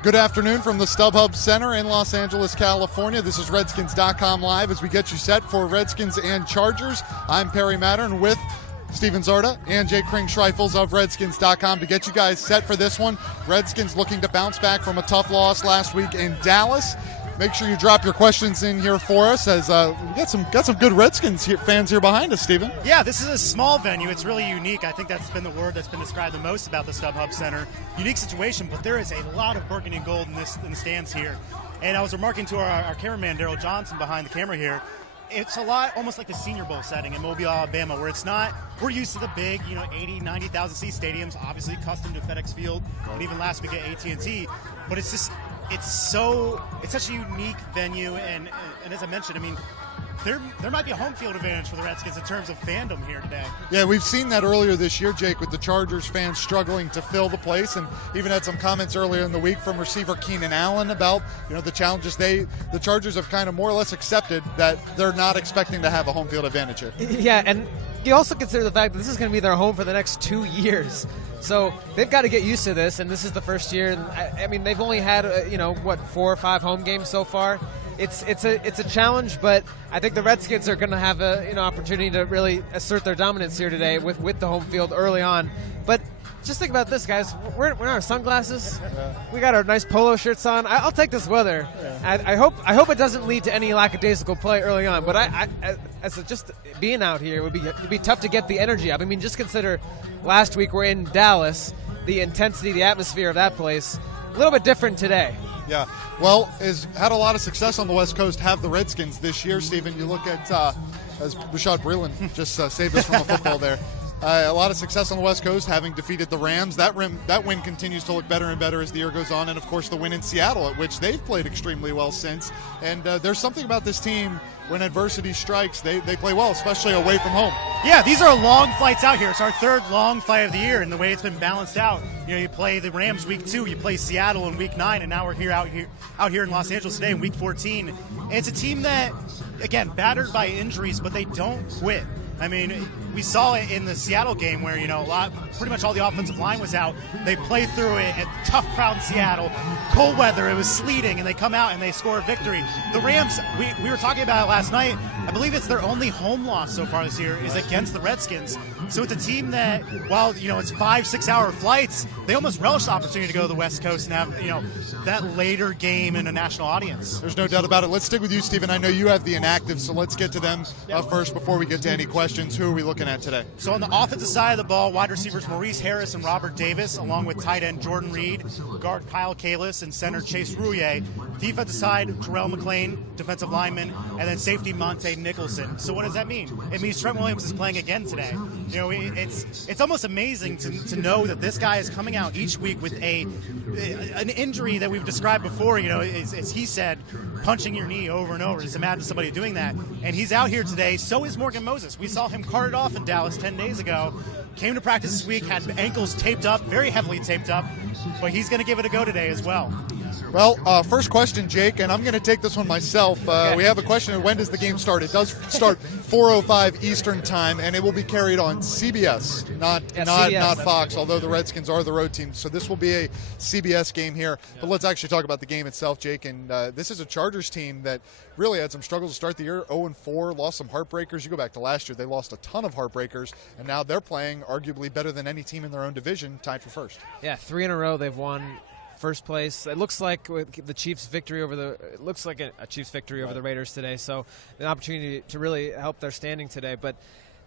Good afternoon from the StubHub Center in Los Angeles, California. This is Redskins.com Live as we get you set for Redskins and Chargers. I'm Perry Mattern with Steven Zarda and Jay Kring-Schreifels of Redskins.com to get you guys set for this one. Redskins looking to bounce back from a tough loss last week in Dallas. Make sure you drop your questions in here for us as we got some good Redskins fans here behind us, Steven. Yeah, this is a small venue. It's really unique. I think that's been the word that's been described the most about the StubHub Center. Unique situation, but there is a lot of burgundy and gold in the stands here. And I was remarking to our cameraman, Daryl Johnson, behind the camera here, it's a lot almost like the Senior Bowl setting in Mobile, Alabama, where it's not, we're used to the big, 80, 90,000 seat stadiums, obviously custom to FedEx Field, and even last week at AT&T, but it's just, it's such a unique venue, and as I mentioned, I mean, there might be a home field advantage for the Redskins in terms of fandom here today. Yeah, we've seen that earlier this year, Jake, with the Chargers fans struggling to fill the place, and even had some comments earlier in the week from receiver Keenan Allen about the challenges the Chargers have kind of more or less accepted that they're not expecting to have a home field advantage here. Yeah, and you also consider the fact that this is going to be their home for the next 2 years. So they've got to get used to this, and this is the first year. And I mean, they've only had 4 or 5 home games so far. It's a challenge, but I think the Redskins are going to have an opportunity to really assert their dominance here today with the home field early on. But just think about this, guys. We're in our sunglasses. We got our nice polo shirts on. I'll take this weather. I hope it doesn't lead to any lackadaisical play early on. But as just being out here, it'd be tough to get the energy up. I mean, just consider last week we're in Dallas. The intensity, the atmosphere of that place, a little bit different today. Yeah, well, has had a lot of success on the West Coast, have the Redskins this year, Steven. You look at, as Rashad Breeland just saved us from a football there. A lot of success on the West Coast, having defeated the Rams. That win continues to look better and better as the year goes on. And, of course, the win in Seattle, at which they've played extremely well since. And there's something about this team, when adversity strikes, they play well, especially away from home. Yeah, these are long flights out here. It's our third long flight of the year, and the way it's been balanced out. You play the Rams week 2, you play Seattle in week 9, and now we're out here in Los Angeles today in week 14. And it's a team that, again, battered by injuries, but they don't quit. I mean, we saw it in the Seattle game where, pretty much all the offensive line was out. They played through it, a tough crowd in Seattle, cold weather, it was sleeting, and they come out and they score a victory. The Rams, we were talking about it last night. I believe it's their only home loss so far this year is against the Redskins. So it's a team that, while, it's 5-6 hour flights, they almost relish the opportunity to go to the West Coast and have, that later game in a national audience. There's no doubt about it. Let's stick with you, Steven. I know you have the inactive, so let's get to them first before we get to any questions. Who are we looking at today? So on the offensive side of the ball, wide receivers Maurice Harris and Robert Davis, along with tight end Jordan Reed, guard Kyle Kalis, and center Chase Rouillet. Defensive side, Terrell McLean, defensive lineman, and then safety Monte Nicholson. So what does that mean? It means Trent Williams is playing again today. It's almost amazing to know that this guy is coming out each week with an injury that we've described before. As he said, punching your knee over and over. Just imagine somebody doing that. And he's out here today. So is Morgan Moses. We saw him carted off in Dallas 10 days ago. Came to practice this week, had ankles taped up, very heavily taped up, but he's going to give it a go today as well. Well, first question, Jake, and I'm going to take this one myself. Okay. We have a question, when does the game start? It does start 4:05 Eastern time, and it will be carried on CBS, not Fox, although the Redskins are the road team. So this will be a CBS game here. But let's actually talk about the game itself, Jake. And this is a Chargers team that really had some struggles to start the year, 0-4, lost some heartbreakers. You go back to last year, they lost a ton of heartbreakers, and now they're playing arguably better than any team in their own division, tied for first. Yeah, 3 in a row they've won first place. It looks like with the Chiefs' victory over the Chiefs' victory over the Raiders today. So an opportunity to really help their standing today. But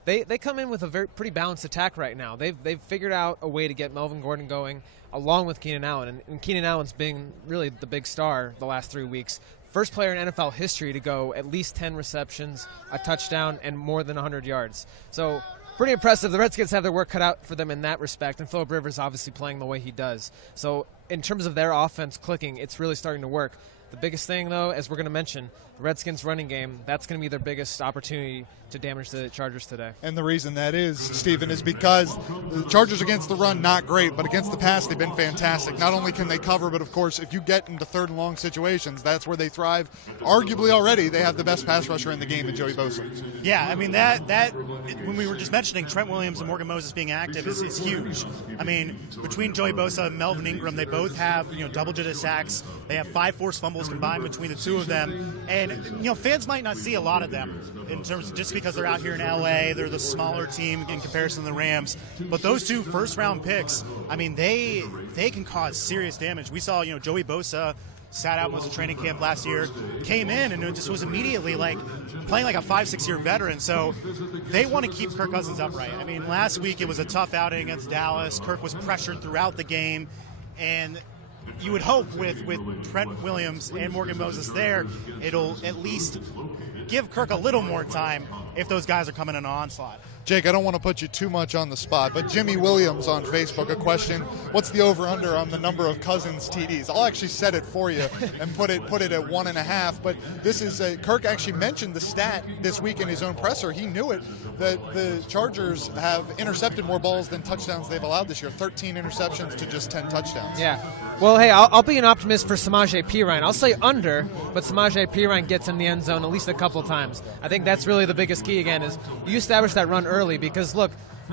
they come in with a pretty balanced attack right now. They've figured out a way to get Melvin Gordon going along with Keenan Allen, and Keenan Allen's being really the big star the last 3 weeks. First player in NFL history to go at least 10 receptions, a touchdown, and more than 100 yards. So pretty impressive. The Redskins have their work cut out for them in that respect, and Phillip Rivers obviously playing the way he does. So in terms of their offense clicking, it's really starting to work. The biggest thing, though, as we're going to mention, the Redskins' running game, that's going to be their biggest opportunity to damage the Chargers today. And the reason that is, Stephen, is because the Chargers against the run, not great, but against the pass, they've been fantastic. Not only can they cover, but, of course, if you get into third and long situations, that's where they thrive. Arguably already, they have the best pass rusher in the game in Joey Bosa. Yeah, I mean, that when we were just mentioning Trent Williams and Morgan Moses being active is huge. I mean, between Joey Bosa and Melvin Ingram, they both have, double-digit sacks. They have 5 forced fumbles combined between the two of them. And, fans might not see a lot of them in terms of just because they're out here in L.A., they're the smaller team in comparison to the Rams. But those 2 first-round picks, I mean, they can cause serious damage. We saw, Joey Bosa sat out most of training camp last year, came in, and it just was immediately like playing like a 5-6 year veteran. So they want to keep Kirk Cousins upright. I mean, last week it was a tough outing against Dallas. Kirk was pressured throughout the game, and you would hope with Trent Williams and Morgan Moses there, it'll at least give Kirk a little more time if those guys are coming in an onslaught. Jake, I don't want to put you too much on the spot, but Jimmy Williams on Facebook, a question: what's the over/under on the number of Cousins TDs? I'll actually set it for you and put it at 1.5. But this is Kirk actually mentioned the stat this week in his own presser. He knew it, that the Chargers have intercepted more balls than touchdowns they've allowed this year. 13 interceptions to just 10 touchdowns. Yeah. Well, hey, I'll be an optimist for Samaje Perine. I'll say under, but Samaje Perine gets in the end zone at least a couple times. I think that's really the biggest key again, is you establish that run early, because, look,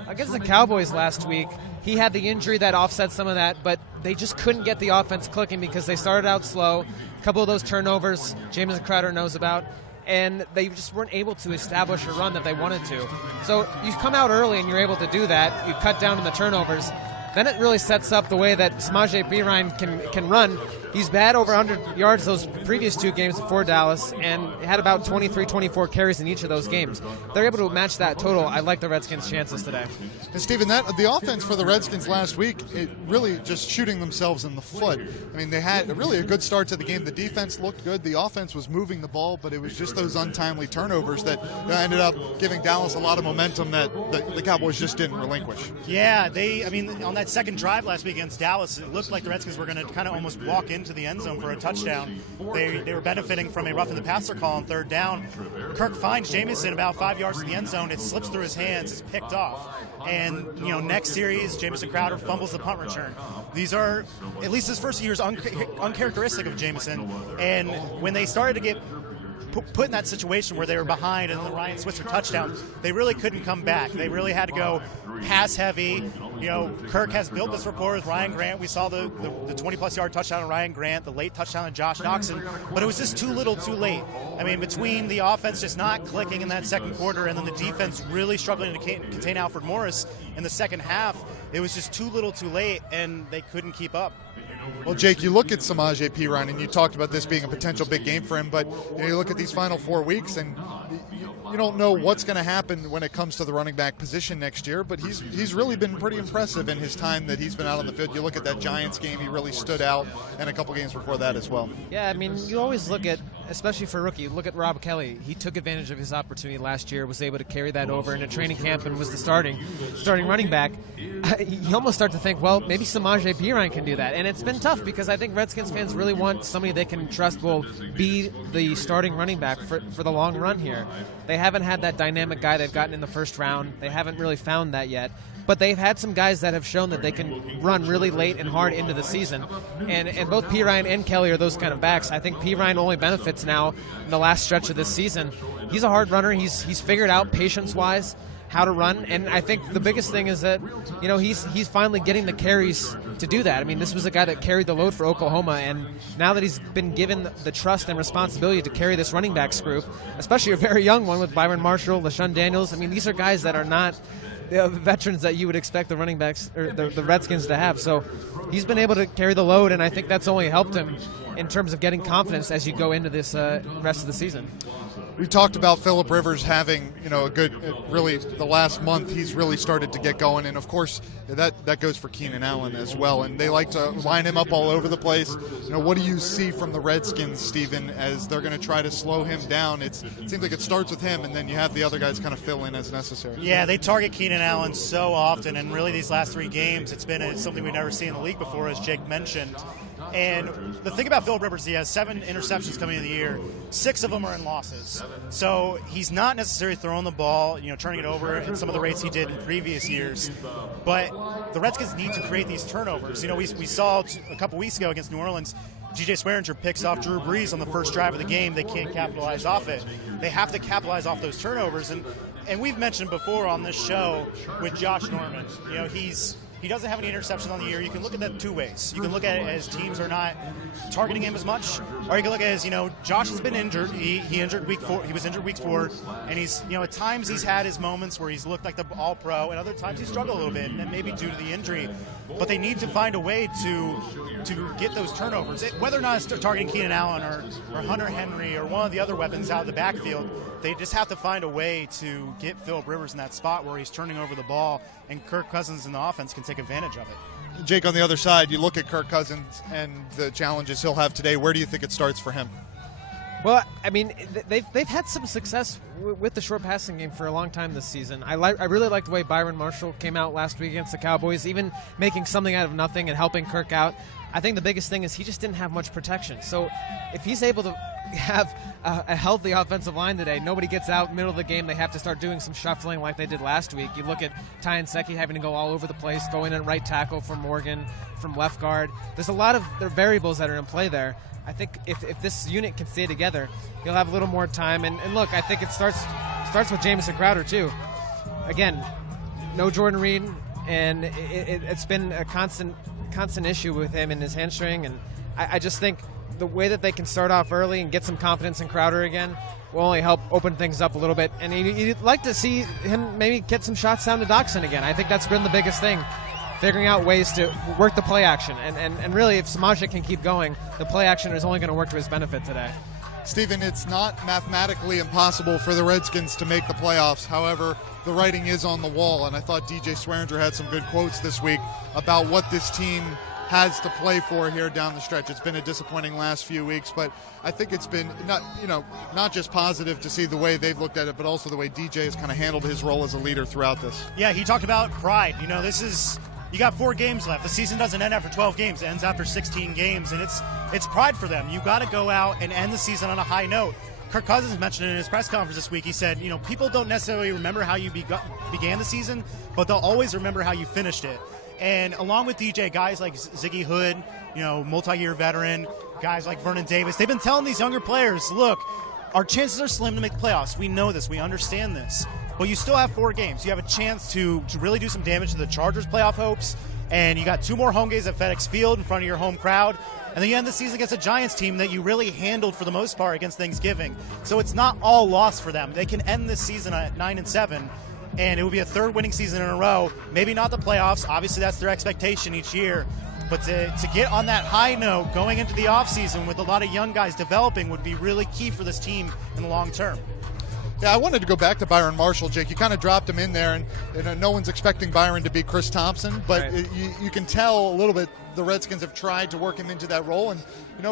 against the Cowboys last week, he had the injury that offset some of that, but they just couldn't get the offense clicking because they started out slow. A couple of those turnovers Jamison Crowder knows about, and they just weren't able to establish a run that they wanted to. So you come out early and you're able to do that. You cut down on the turnovers. Then it really sets up the way that Samaje Perine can run. He's bad over 100 yards those previous 2 games before Dallas, and had about 23, 24 carries in each of those games. They're able to match that total. I like the Redskins' chances today. And Stephen, the offense for the Redskins last week, it really just shooting themselves in the foot. I mean, they had really a good start to the game. The defense looked good. The offense was moving the ball, but it was just those untimely turnovers that ended up giving Dallas a lot of momentum that the Cowboys just didn't relinquish. Yeah, on that second drive last week against Dallas, it looked like the Redskins were going to kind of almost walk into the end zone for a touchdown. They were benefiting from a roughing the passer call on third down. Kirk finds Jamison about 5 yards from the end zone. It slips through his hands. It's picked off. And, next series, Jamison Crowder fumbles the punt return. These are, at least his first years, uncharacteristic of Jamison. And when they started to get put in that situation where they were behind and the Ryan Switzer touchdown, they really couldn't come back. They really had to go pass heavy. Kirk has built this rapport with Ryan Grant. We saw the 20-plus yard touchdown on Ryan Grant, the late touchdown on Josh Doxson, but it was just too little too late. I mean, between the offense just not clicking in that second quarter and then the defense really struggling to contain Alfred Morris in the second half, it was just too little too late, and they couldn't keep up. Well, Jake, you look at Samaje Perine, and you talked about this being a potential big game for him, but you look at these final 4 weeks, and you don't know what's going to happen when it comes to the running back position next year, but he's really been pretty impressive in his time that he's been out on the field. You look at that Giants game, he really stood out, and a couple games before that as well. Yeah, I mean, you always look at, especially for a rookie, look at Rob Kelly. He took advantage of his opportunity last year, was able to carry that over into training camp, and was the starting running back. You almost start to think, well, maybe Samaje Perine can do that. And it's been tough because I think Redskins fans really want somebody they can trust will be the starting running back for the long run here. They haven't had that dynamic guy they've gotten in the first round. They haven't really found that yet. But they've had some guys that have shown that they can run really late and hard into the season. And both Perine and Kelly are those kind of backs. I think Perine only benefits now in the last stretch of this season. He's a hard runner. He's figured out patience-wise how to run, and I think the biggest thing is that he's finally getting the carries to do that. I mean, this was a guy that carried the load for Oklahoma, and now that he's been given the trust and responsibility to carry this running backs group, especially a very young one with Byron Marshall, LaShawn Daniels, I mean, these are guys that are not the veterans that you would expect the running backs or the Redskins to have. So he's been able to carry the load, and I think that's only helped him in terms of getting confidence as you go into this rest of the season. We talked about Phillip Rivers having, a good, really, the last month he's really started to get going. And, of course, that goes for Keenan Allen as well. And they like to line him up all over the place. What do you see from the Redskins, Stephen, as they're going to try to slow him down? It seems like it starts with him, and then you have the other guys kind of fill in as necessary. Yeah, they target Keenan Keenan Allen so often, and really these last 3 games, it's been something we've never seen in the league before, as Jake mentioned. And the thing about Phillip Rivers, he has 7 interceptions coming into the year. 6 of them are in losses. So he's not necessarily throwing the ball, turning it over at some of the rates he did in previous years. But the Redskins need to create these turnovers. We saw a couple weeks ago against New Orleans, G.J. Swearinger picks off Drew Brees on the first drive of the game. They can't capitalize off it. They have to capitalize off those turnovers. And we've mentioned before on this show with Josh Norman, he doesn't have any interceptions on the year. You can look at that 2 ways. You can look at it as teams are not targeting him as much, or you can look at it as, Josh has been injured. He injured week 4. He was injured week 4, and he's, at times he's had his moments where he's looked like the all-pro, and other times he's struggled a little bit, and maybe due to the injury. But they need to find a way to get those turnovers. Whether or not it's targeting Keenan Allen or Hunter Henry or one of the other weapons out of the backfield, they just have to find a way to get Phillip Rivers in that spot where he's turning over the ball, and Kirk Cousins in the offense can take advantage of it. Jake, on the other side, you look at Kirk Cousins and the challenges he'll have today. Where do you think it starts for him? Well, I mean, they've had some success with the short passing game for a long time this season. I really like the way Byron Marshall came out last week against the Cowboys, even making something out of nothing and helping Kirk out. I think the biggest thing is he just didn't have much protection. So if he's able to have a healthy offensive line today, nobody gets out middle of the game. They have to start doing some shuffling like they did last week. You look at Ty and Secchi having to go all over the place, going in right tackle from Morgan, from left guard. There's a lot of variables that are in play there. I think if this unit can stay together, he'll have a little more time. And look, I think it starts with Jamison Crowder too. Again, no Jordan Reed, and it's been a constant issue with him and his hamstring. And I just think the way that they can start off early and get some confidence in Crowder again will only help open things up a little bit. And you'd like to see him maybe get some shots down to Doxson again. I think that's been the biggest thing. Figuring out ways to work the play action. And really, if Samajic can keep going, the play action is only going to work to his benefit today. Stephen, it's not mathematically impossible for the Redskins to make the playoffs. However, the writing is on the wall, and I thought DJ Swearinger had some good quotes this week about what this team has to play for here down the stretch. It's been a disappointing last few weeks, but I think it's been not just positive to see the way they've looked at it, but also the way DJ has kind of handled his role as a leader throughout this. Yeah, he talked about pride. You got 4 games left. The season doesn't end after 12 games. It ends after 16 games, and it's pride for them. You got to go out and end the season on a high note. Kirk Cousins mentioned it in his press conference this week. He said, people don't necessarily remember how you began the season, but they'll always remember how you finished it. And along with DJ, guys like Ziggy Hood, multi-year veteran, guys like Vernon Davis, they've been telling these younger players, look, our chances are slim to make the playoffs. We know this. We understand this. But you still have 4 games. You have a chance to really do some damage to the Chargers' playoff hopes. And you got 2 more home games at FedEx Field in front of your home crowd. And then you end the season against a Giants team that you really handled for the most part against Thanksgiving. So it's not all lost for them. They can end this season at 9-7, and it will be a 3rd winning season in a row. Maybe not the playoffs. Obviously, that's their expectation each year. But to get on that high note going into the offseason with a lot of young guys developing would be really key for this team in the long term. Yeah, I wanted to go back to Byron Marshall, Jake. You kind of dropped him in there, and no one's expecting Byron to be Chris Thompson, but right. You can tell a little bit the Redskins have tried to work him into that role, and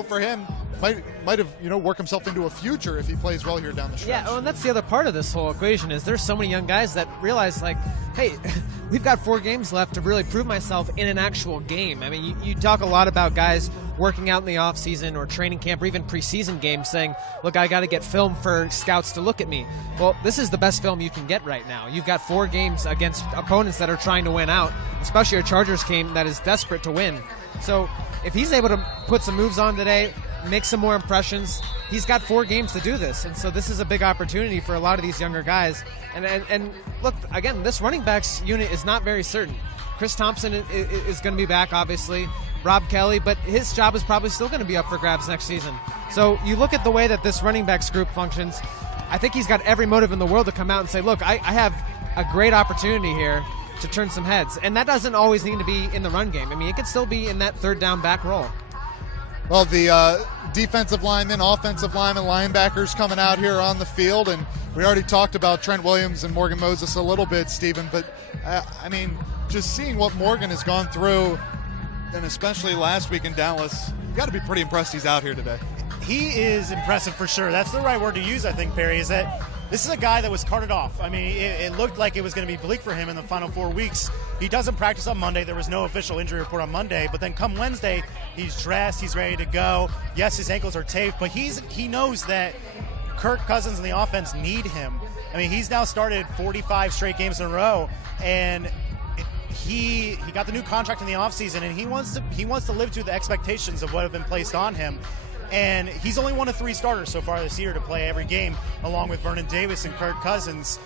for him, might have work himself into a future if he plays well here down the stretch. Yeah, well, and that's the other part of this whole equation is there's so many young guys that realize, like, hey, we've got 4 games left to really prove myself in an actual game. I mean, you talk a lot about guys working out in the offseason or training camp or even preseason games saying, look, I got to get film for scouts to look at me. Well, this is the best film you can get right now. You've got 4 games against opponents that are trying to win out, especially a Chargers team that is desperate to win. So if he's able to put some moves on today, make some more impressions, he's got 4 games to do this. And so this is a big opportunity for a lot of these younger guys. And look, again, this running backs unit is not very certain. Chris Thompson is going to be back, obviously. Rob Kelly, but his job is probably still going to be up for grabs next season. So you look at the way that this running backs group functions, I think he's got every motive in the world to come out and say, look, I have a great opportunity here to turn some heads. And that doesn't always need to be in the run game. I mean, it could still be in that 3rd down back role. Well, the defensive linemen, offensive linemen, linebackers coming out here on the field, and we already talked about Trent Williams and Morgan Moses a little bit, Stephen, but I mean, just seeing what Morgan has gone through, and especially last week in Dallas, you got to be pretty impressed he's out here today. He is impressive for sure. That's the right word to use, I think, Perry, is that this is a guy that was carted off. I mean, it looked like it was going to be bleak for him in the final 4 weeks. He doesn't practice on Monday. There was no official injury report on Monday, but then come Wednesday, he's dressed, he's ready to go. Yes, his ankles are taped, but he knows that Kirk Cousins and the offense need him. I mean, he's now started 45 straight games in a row, and he got the new contract in the offseason, and he wants to live to the expectations of what have been placed on him. And he's only one of 3 starters so far this year to play every game, along with Vernon Davis and Kirk Cousins.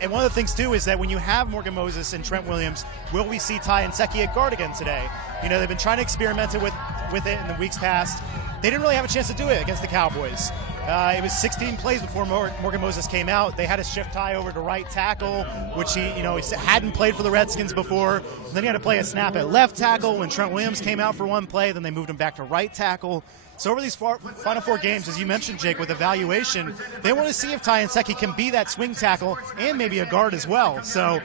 And one of the things, too, is that when you have Morgan Moses and Trent Williams, will we see Ty Nsekhe at guard again today? You know, they've been trying to experiment with it in the weeks past. They didn't really have a chance to do it against the Cowboys. It was 16 plays before Morgan Moses came out. They had to shift Ty over to right tackle, which he hadn't played for the Redskins before. Then he had to play a snap at left tackle when Trent Williams came out for one play. Then they moved him back to right tackle. So over these final 4 games, as you mentioned, Jake, with evaluation, they want to see if Ty Nsekhe can be that swing tackle and maybe a guard as well. So,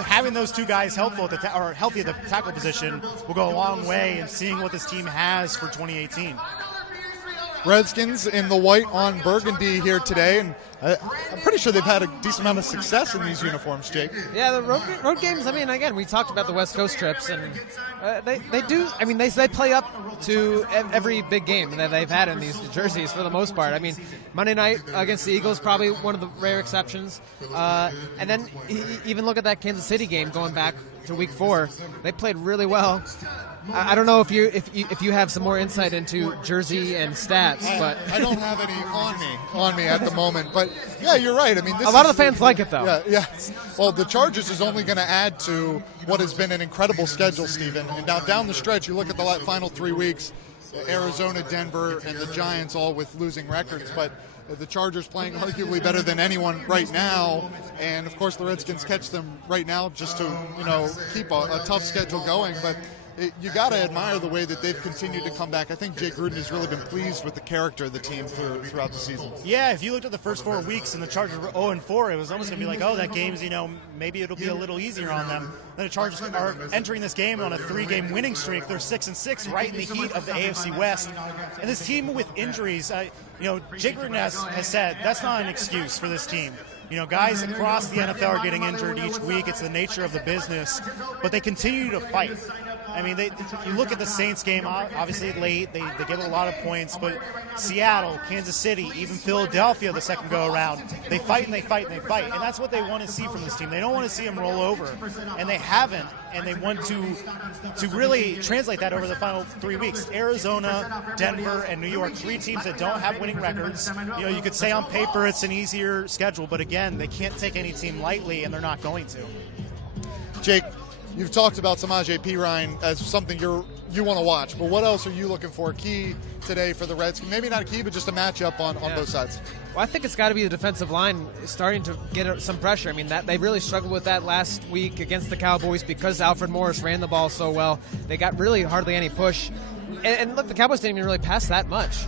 having those 2 guys healthy at the tackle position will go a long way in seeing what this team has for 2018. Redskins in the white on burgundy here today, and I'm pretty sure they've had a decent amount of success in these uniforms, Jake. Yeah, the road games, I mean, again, we talked about the West Coast trips, and they do, I mean, they play up to every big game that they've had in these jerseys for the most part. I mean, Monday night against the Eagles, probably one of the rare exceptions. And then even look at that Kansas City game going back to week 4. They played really well. I don't know if you have some more insight into jersey and stats, but I don't have any on me at the moment. But yeah, you're right. I mean, a lot of the fans like it though. Yeah. Well, the Chargers is only going to add to what has been an incredible schedule, Stephen. And now down the stretch, you look at the final 3 weeks: Arizona, Denver, and the Giants, all with losing records, but the Chargers playing arguably better than anyone right now, and of course the Redskins catch them right now just to keep a tough schedule going. But you got to admire the way that they've continued to come back. I think Jay Gruden has really been pleased with the character of the team throughout the season. Yeah, if you looked at the first 4 weeks and the Chargers were 0-4, it was almost going to be like, oh, that game's, maybe it'll be a little easier on them. Then the Chargers are entering this game on a 3-game winning streak. They're 6-6, right in the heat of the AFC West. And this team with injuries, Jay Gruden has said that's not an excuse for this team. Guys across the NFL are getting injured each week. It's the nature of the business, but they continue to fight. I mean, you look at the Saints game, obviously late, they give it a lot of points, but Seattle, Kansas City, even Philadelphia the second go-around, they fight and they fight and they fight, and that's what they want to see from this team. They don't want to see them roll over, and they haven't, and they want to really translate that over the final 3 weeks. Arizona, Denver, and New York, 3 teams that don't have winning records. You could say on paper it's an easier schedule, but again, they can't take any team lightly, and they're not going to. Jake, you've talked about Samaje Perine as something you want to watch, but what else are you looking for key today for the Redskins? Maybe not a key, but just a matchup on both sides. Well, I think it's got to be the defensive line starting to get some pressure. I mean, they really struggled with that last week against the Cowboys because Alfred Morris ran the ball so well. They got really hardly any push. And look, the Cowboys didn't even really pass that much.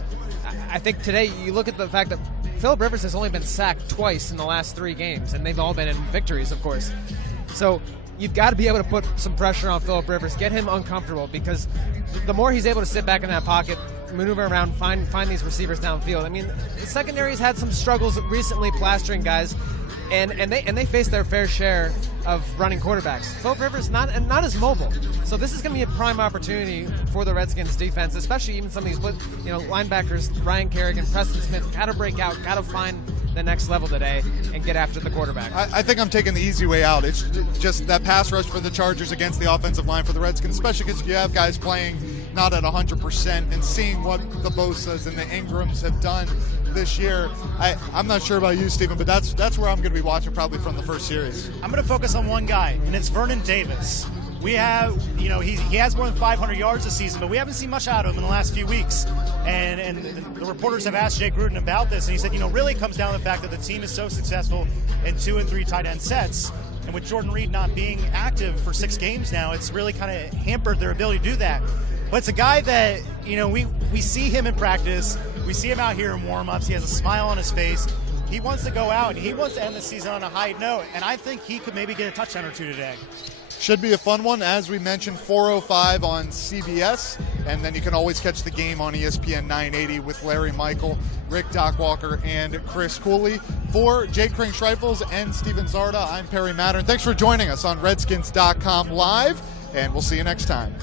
I think today you look at the fact that Phillip Rivers has only been sacked twice in the last 3 games, and they've all been in victories, of course. So you've got to be able to put some pressure on Phillip Rivers, get him uncomfortable, because the more he's able to sit back in that pocket, maneuver around, find these receivers downfield. I mean, the secondary's had some struggles recently plastering guys, and they face their fair share of running quarterbacks. Phillip Rivers not as mobile, so this is going to be a prime opportunity for the Redskins defense, especially even some of these linebackers, Ryan Kerrigan, Preston Smith, got to break out, got to find the next level today and get after the quarterback. I think I'm taking the easy way out. It's just that pass rush for the Chargers against the offensive line for the Redskins, especially because you have guys playing not at 100% and seeing what the Bosas and the Ingrams have done this year. I'm not sure about you, Stephen, but that's where I'm going to be watching probably from the first series. I'm going to focus on one guy, and it's Vernon Davis. We have, he has more than 500 yards this season, but we haven't seen much out of him in the last few weeks. And the reporters have asked Jay Gruden about this, and he said, really it comes down to the fact that the team is so successful in 2 and 3 tight end sets. And with Jordan Reed not being active for 6 games now, it's really kind of hampered their ability to do that. But it's a guy that, we see him in practice. We see him out here in warm-ups. He has a smile on his face. He wants to go out, and he wants to end the season on a high note. And I think he could maybe get a touchdown or 2 today. Should be a fun one. As we mentioned, 4:05 on CBS. And then you can always catch the game on ESPN 980 with Larry Michael, Rick Dockwalker, and Chris Cooley. For Jake Kring-Schreifels and Steven Zarda, I'm Perry Mattern. Thanks for joining us on Redskins.com Live, and we'll see you next time.